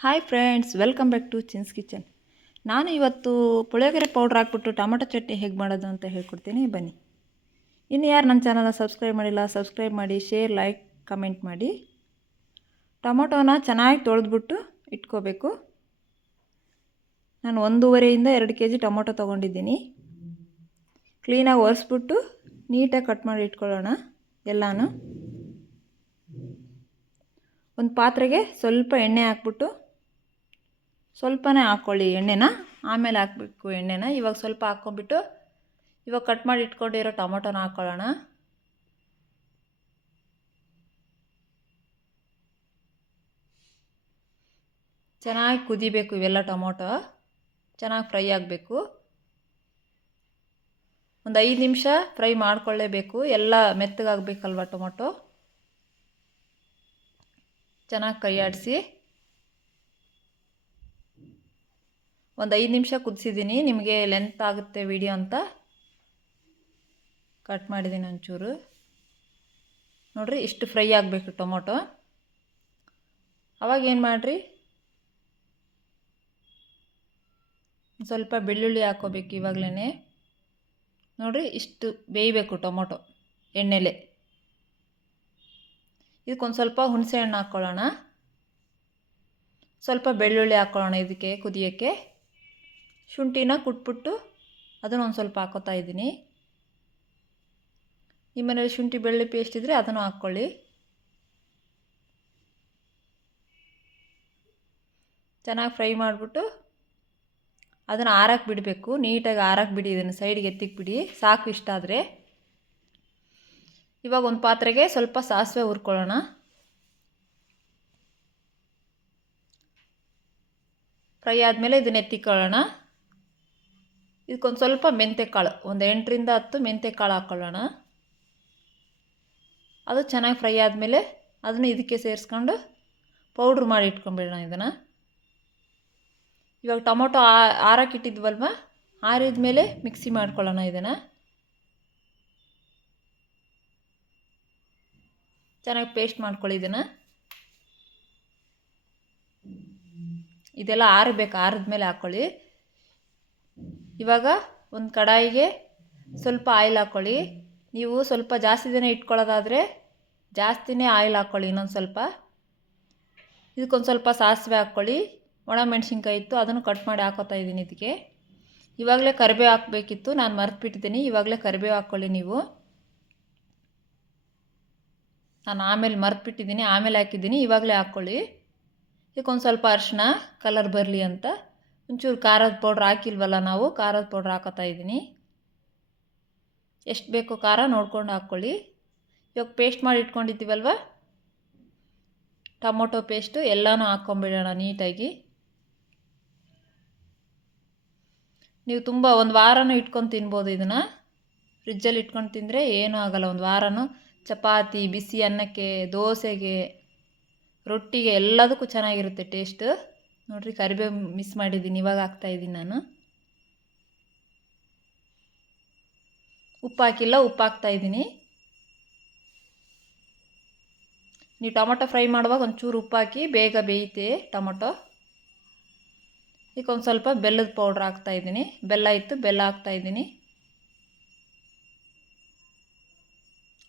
Hi friends, welcome back to Chin's kitchen. ನಾನು ಇವತ್ತು ಪುಳಿಯೋಗರೆ ಪೌಡ್ರ್ ಹಾಕ್ಬಿಟ್ಟು ಟೊಮೊಟೊ ಚಟ್ನಿ ಹೇಗೆ ಮಾಡೋದು ಅಂತ ಹೇಳ್ಕೊಡ್ತೀನಿ, ಬನ್ನಿ. ಇನ್ನು ಯಾರು ನನ್ನ ಚಾನಲ್ನ ಸಬ್ಸ್ಕ್ರೈಬ್ ಮಾಡಿಲ್ಲ, ಸಬ್ಸ್ಕ್ರೈಬ್ ಮಾಡಿ, ಶೇರ್, ಲೈಕ್, ಕಮೆಂಟ್ ಮಾಡಿ. ಟೊಮೊಟೊನ ಚೆನ್ನಾಗಿ ತೊಳೆದ್ಬಿಟ್ಟು ಇಟ್ಕೋಬೇಕು. ನಾನು 1.5 2 kg ಟೊಮೊಟೊ ತೊಗೊಂಡಿದ್ದೀನಿ. ಕ್ಲೀನಾಗಿ ಒರೆಸ್ಬಿಟ್ಟು ನೀಟಾಗಿ ಕಟ್ ಮಾಡಿ ಇಟ್ಕೊಳ್ಳೋಣ ಎಲ್ಲನೂ. ಒಂದು ಪಾತ್ರೆಗೆ ಸ್ವಲ್ಪ ಎಣ್ಣೆ ಹಾಕ್ಬಿಟ್ಟು, ಸ್ವಲ್ಪನೇ ಹಾಕ್ಕೊಳ್ಳಿ ಎಣ್ಣೆನ, ಆಮೇಲೆ ಹಾಕಬೇಕು ಎಣ್ಣೆನ. ಇವಾಗ ಸ್ವಲ್ಪ ಹಾಕ್ಕೊಂಬಿಟ್ಟು ಇವಾಗ ಕಟ್ ಮಾಡಿ ಇಟ್ಕೊಂಡಿರೋ ಟೊಮೊಟೊನ ಹಾಕ್ಕೊಳ್ಳೋಣ. ಚೆನ್ನಾಗಿ ಕುದಿಬೇಕು, ಇವೆಲ್ಲ ಟೊಮೊಟೊ ಚೆನ್ನಾಗಿ ಫ್ರೈ ಆಗಬೇಕು. ಒಂದು 5 ನಿಮಿಷ ಫ್ರೈ ಮಾಡ್ಕೊಳ್ಳೇಬೇಕು, ಎಲ್ಲ ಮೆತ್ತಗಾಗಬೇಕಲ್ವ ಟೊಮೊಟೊ. ಚೆನ್ನಾಗಿ ಕೈ ಆಡಿಸಿ ಒಂದು 5 ನಿಮಿಷ ಕುದಿಸಿದ್ದೀನಿ. ನಿಮಗೆ ಲೆಂತ್ ಆಗುತ್ತೆ ವಿಡಿಯೋ ಅಂತ ಕಟ್ ಮಾಡಿದ್ದೀನಿ ಒಂಚೂರು. ನೋಡಿರಿ, ಇಷ್ಟು ಫ್ರೈ ಆಗಬೇಕು ಟೊಮೊಟೊ. ಅವಾಗ ಏನು ಮಾಡಿರಿ, ಸ್ವಲ್ಪ ಬೆಳ್ಳುಳ್ಳಿ ಹಾಕ್ಕೋಬೇಕು ಇವಾಗಲೇ. ನೋಡಿರಿ, ಇಷ್ಟು ಬೇಯಬೇಕು ಟೊಮೊಟೊ ಎಣ್ಣೆಲೆ. ಇದಕ್ಕೊಂದು ಸ್ವಲ್ಪ ಹುಣಸೆ ಹಣ್ಣು ಹಾಕ್ಕೊಳ್ಳೋಣ, ಸ್ವಲ್ಪ ಬೆಳ್ಳುಳ್ಳಿ ಹಾಕ್ಕೊಳ್ಳೋಣ ಇದಕ್ಕೆ ಕುದಿಯೋಕ್ಕೆ. ಶುಂಠಿನ ಕುಟ್ಬಿಟ್ಟು ಅದನ್ನು ಒಂದು ಸ್ವಲ್ಪ ಹಾಕ್ಕೋತಾ ಇದ್ದೀನಿ. ನಿಮ್ಮ ಮನೇಲಿ ಶುಂಠಿ ಬೆಳ್ಳುಳ್ಳಿ ಪೇಸ್ಟ್ ಇದ್ದರೆ ಅದನ್ನು ಹಾಕ್ಕೊಳ್ಳಿ. ಚೆನ್ನಾಗಿ ಫ್ರೈ ಮಾಡಿಬಿಟ್ಟು ಅದನ್ನು ಆರಕ್ಕೆ ಬಿಡಬೇಕು, ನೀಟಾಗಿ ಆರಕ್ಕೆ ಬಿಡಿ. ಇದನ್ನು ಸೈಡ್ಗೆ ಎತ್ತಿಕ್ಕೆ ಬಿಡಿ, ಸಾಕು ಇಷ್ಟ ಆದರೆ. ಇವಾಗ ಒಂದು ಪಾತ್ರೆಗೆ ಸ್ವಲ್ಪ ಸಾಸಿವೆ ಹುರ್ಕೊಳ್ಳೋಣ. ಫ್ರೈ ಆದಮೇಲೆ ಇದನ್ನು ಎತ್ತಿಕೊಳ್ಳೋಣ. ಇದಕ್ಕೊಂದು ಸ್ವಲ್ಪ ಮೆಂತ್ಯಕಾಳು, ಒಂದು 8 ರಿಂದ 10 ಮೆಂತ್ಯಕಾಳು ಹಾಕ್ಕೊಳ್ಳೋಣ. ಅದು ಚೆನ್ನಾಗಿ ಫ್ರೈ ಆದಮೇಲೆ ಅದನ್ನು ಇದಕ್ಕೆ ಸೇರಿಸ್ಕೊಂಡು ಪೌಡ್ರ್ ಮಾಡಿ ಇಟ್ಕೊಂಡ್ಬಿಡೋಣ ಇದನ್ನು. ಇವಾಗ ಟೊಮೊಟೊ ಆರಕ್ಕೆ ಇಟ್ಟಿದ್ವಲ್ವ, ಆರಿದ ಮೇಲೆ ಮಿಕ್ಸಿ ಮಾಡ್ಕೊಳ್ಳೋಣ ಇದನ್ನು. ಚೆನ್ನಾಗಿ ಪೇಸ್ಟ್ ಮಾಡ್ಕೊಳ್ಳಿ ಇದನ್ನು. ಇದೆಲ್ಲ ಆರಬೇಕು, ಆರಿದ ಮೇಲೆ ಹಾಕ್ಕೊಳ್ಳಿ. ಇವಾಗ ಒಂದು ಕಡಾಯಿಗೆ ಸ್ವಲ್ಪ ಆಯಿಲ್ ಹಾಕ್ಕೊಳ್ಳಿ. ನೀವು ಸ್ವಲ್ಪ ಜಾಸ್ತಿ ದಿನ ಇಟ್ಕೊಳ್ಳೋದಾದರೆ ಜಾಸ್ತಿನೇ ಆಯಿಲ್ ಹಾಕ್ಕೊಳ್ಳಿ. ಇನ್ನೊಂದು ಸ್ವಲ್ಪ ಇದಕ್ಕೊಂದು ಸ್ವಲ್ಪ ಸಾಸಿವೆ ಹಾಕ್ಕೊಳ್ಳಿ. ಒಣಮೆಣ್ಸಿನ್ಕಾಯಿ ಇತ್ತು, ಅದನ್ನು ಕಟ್ ಮಾಡಿ ಹಾಕೋತಾ ಇದ್ದೀನಿ ಇದಕ್ಕೆ. ಇವಾಗಲೇ ಕರಿಬೇವು ಹಾಕಬೇಕಿತ್ತು, ನಾನು ಮರೆತುಬಿಟ್ಟಿದ್ದೀನಿ. ಇವಾಗಲೇ ಕರಿಬೇವು ಹಾಕ್ಕೊಳ್ಳಿ ನೀವು. ನಾನು ಆಮೇಲೆ ಮರೆತುಬಿಟ್ಟಿದ್ದೀನಿ, ಆಮೇಲೆ ಹಾಕಿದ್ದೀನಿ, ಇವಾಗಲೇ ಹಾಕ್ಕೊಳ್ಳಿ. ಇದಕ್ಕೊಂದು ಸ್ವಲ್ಪ ಅರಿಶಿನ ಕಲರ್ ಬರಲಿ ಅಂತ. ಒಂಚೂರು ಖಾರದ ಪೌಡ್ರ್ ಹಾಕಿಲ್ವಲ್ಲ ನಾವು, ಖಾರದ ಪೌಡ್ರ್ ಹಾಕೋತಾ ಇದ್ದೀನಿ. ಎಷ್ಟು ಬೇಕೋ ಖಾರ ನೋಡ್ಕೊಂಡು ಹಾಕ್ಕೊಳ್ಳಿ. ಇವಾಗ ಪೇಸ್ಟ್ ಮಾಡಿ ಇಟ್ಕೊಂಡಿದ್ದೀವಲ್ವ ಟೊಮೊಟೊ ಪೇಸ್ಟು, ಎಲ್ಲನೂ ಹಾಕ್ಕೊಂಬಿಡೋಣ ನೀಟಾಗಿ. ನೀವು ತುಂಬ ಒಂದು ವಾರನೂ ಇಟ್ಕೊಂಡು ತಿನ್ಬೋದು ಇದನ್ನು. ಫ್ರಿಜ್ಜಲ್ಲಿ ಇಟ್ಕೊಂಡು ತಿಂದರೆ ಏನೂ ಆಗೋಲ್ಲ. ಒಂದು ವಾರನೂ ಚಪಾತಿ, ಬಿಸಿ ಅನ್ನಕ್ಕೆ, ದೋಸೆಗೆ, ರೊಟ್ಟಿಗೆ ಎಲ್ಲದಕ್ಕೂ ಚೆನ್ನಾಗಿರುತ್ತೆ ಟೇಸ್ಟು. ನೋಡಿರಿ, ಕರಿಬೇವು ಮಿಸ್ ಮಾಡಿದ್ದೀನಿ, ಇವಾಗ ಹಾಕ್ತಾಯಿದ್ದೀನಿ ನಾನು. ಉಪ್ಪು ಹಾಕಿಲ್ಲ, ಉಪ್ಪು ಹಾಕ್ತಾಯಿದ್ದೀನಿ. ನೀವು ಟೊಮೊಟೊ ಫ್ರೈ ಮಾಡುವಾಗ ಒಂಚೂರು ಉಪ್ಪು ಹಾಕಿ, ಬೇಗ ಬೇಯುತ್ತೆ ಟೊಮೊಟೊ. ಇದಕ್ಕೊಂದು ಸ್ವಲ್ಪ ಬೆಲ್ಲದ ಪೌಡ್ರ್ ಹಾಕ್ತಾಯಿದ್ದೀನಿ. ಬೆಲ್ಲ ಇತ್ತು, ಬೆಲ್ಲ ಹಾಕ್ತಾಯಿದ್ದೀನಿ.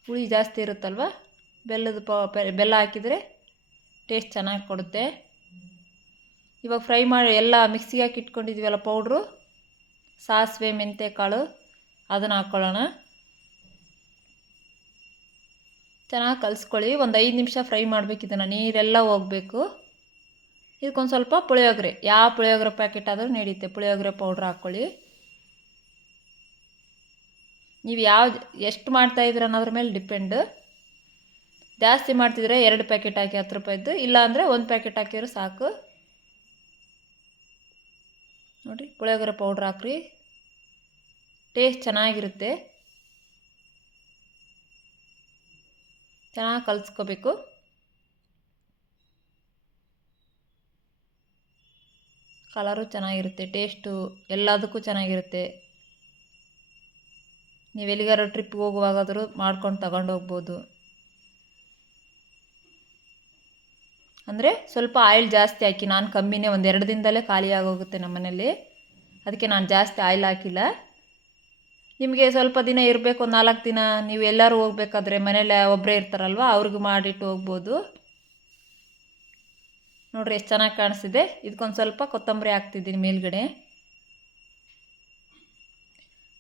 ಹುಳಿ ಜಾಸ್ತಿ ಇರುತ್ತಲ್ವ, ಬೆಲ್ಲ ಹಾಕಿದರೆ ಟೇಸ್ಟ್ ಚೆನ್ನಾಗಿ ಕೊಡುತ್ತೆ. ಇವಾಗ ಫ್ರೈ ಮಾಡಿ ಎಲ್ಲ ಮಿಕ್ಸಿಗೆ ಹಾಕಿ ಇಟ್ಕೊಂಡಿದ್ದೀವಲ್ಲ ಪೌಡ್ರು, ಸಾಸಿವೆ, ಮೆಂತ್ಯಕಾಳು, ಅದನ್ನು ಹಾಕ್ಕೊಳ್ಳೋಣ. ಚೆನ್ನಾಗಿ ಕಲಿಸ್ಕೊಳ್ಳಿ. ಒಂದು 5 ನಿಮಿಷ ಫ್ರೈ ಮಾಡಬೇಕು ಇದನ್ನು, ನೀರೆಲ್ಲ ಹೋಗಬೇಕು. ಇದಕ್ಕೊಂದು ಸ್ವಲ್ಪ ಪುಳಿಯೋಗರೆ, ಯಾವ ಪುಳಿಯೋಗರೆ ಪ್ಯಾಕೆಟ್ ಆದರೂ ನಡೆಯುತ್ತೆ, ಪುಳಿಯೋಗರೆ ಪೌಡ್ರ್ ಹಾಕ್ಕೊಳ್ಳಿ. ನೀವು ಎಷ್ಟು ಮಾಡ್ತಾಯಿದ್ದೀರ ಅನ್ನೋದ್ರ ಮೇಲೆ ಡಿಪೆಂಡು. ಜಾಸ್ತಿ ಮಾಡ್ತಿದ್ರೆ 2 ಪ್ಯಾಕೆಟ್ ಹಾಕಿ 10 ರೂಪಾಯಿದ್ದು, ಇಲ್ಲಾಂದರೆ 1 ಪ್ಯಾಕೆಟ್ ಹಾಕಿದ್ರು ಸಾಕು. ನೋಡಿರಿ, ಪುಳಿಯೋಗರೆ ಪೌಡ್ರ್ ಹಾಕ್ರಿ, ಟೇಸ್ಟ್ ಚೆನ್ನಾಗಿರುತ್ತೆ. ಚೆನ್ನಾಗಿ ಕಲಿಸ್ಕೋಬೇಕು. ಕಲರು ಚೆನ್ನಾಗಿರುತ್ತೆ, ಟೇಸ್ಟು ಎಲ್ಲದಕ್ಕೂ ಚೆನ್ನಾಗಿರುತ್ತೆ. ನೀವು ಎಲ್ಲಿಗಾರು ಟ್ರಿಪ್ಗೆ ಹೋಗುವಾಗಾದರೂ ಮಾಡ್ಕೊಂಡು ತಗೊಂಡು ಹೋಗ್ಬೋದು. ಅಂದರೆ ಸ್ವಲ್ಪ ಆಯಿಲ್ ಜಾಸ್ತಿ ಹಾಕಿ, ನಾನು ಕಮ್ಮಿನೇ, ಒಂದು 2 ದಿನದಲ್ಲೇ ಖಾಲಿ ಆಗೋಗುತ್ತೆ ನಮ್ಮ ಮನೇಲಿ, ಅದಕ್ಕೆ ನಾನು ಜಾಸ್ತಿ ಆಯಿಲ್ ಹಾಕಿಲ್ಲ. ನಿಮಗೆ ಸ್ವಲ್ಪ ದಿನ ಇರಬೇಕು, ಒಂದು 4 ದಿನ, ನೀವು ಎಲ್ಲರೂ ಹೋಗ್ಬೇಕಾದ್ರೆ ಮನೇಲಿ ಒಬ್ಬರೇ ಇರ್ತಾರಲ್ವ, ಅವ್ರಿಗೆ ಮಾಡಿಟ್ಟು ಹೋಗ್ಬೋದು. ನೋಡಿರಿ ಎಷ್ಟು ಚೆನ್ನಾಗಿ ಕಾಣಿಸ್ತಿದೆ. ಇದಕ್ಕೊಂದು ಸ್ವಲ್ಪ ಕೊತ್ತಂಬರಿ ಹಾಕ್ತಿದ್ದೀನಿ ಮೇಲ್ಗಡೆ.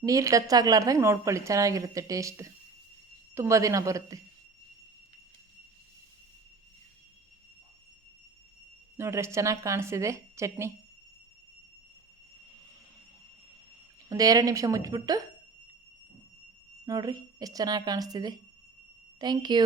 ನೀರು ಟಚ್ ಆಗ್ಲಾರ್ದಂಗೆ ನೋಡ್ಕೊಳ್ಳಿ, ಚೆನ್ನಾಗಿರುತ್ತೆ, ಟೇಸ್ಟ್ ತುಂಬ ದಿನ ಬರುತ್ತೆ. ನೋಡ್ರಿ ಎಷ್ಟು ಚೆನ್ನಾಗಿ ಕಾಣಿಸ್ತಿದೆ ಚಟ್ನಿ. ಒಂದು 2 ನಿಮಿಷ ಮುಚ್ಚಿಬಿಟ್ಟು ನೋಡಿರಿ ಎಷ್ಟು ಚೆನ್ನಾಗಿ ಕಾಣಿಸ್ತಿದೆ. Thank you.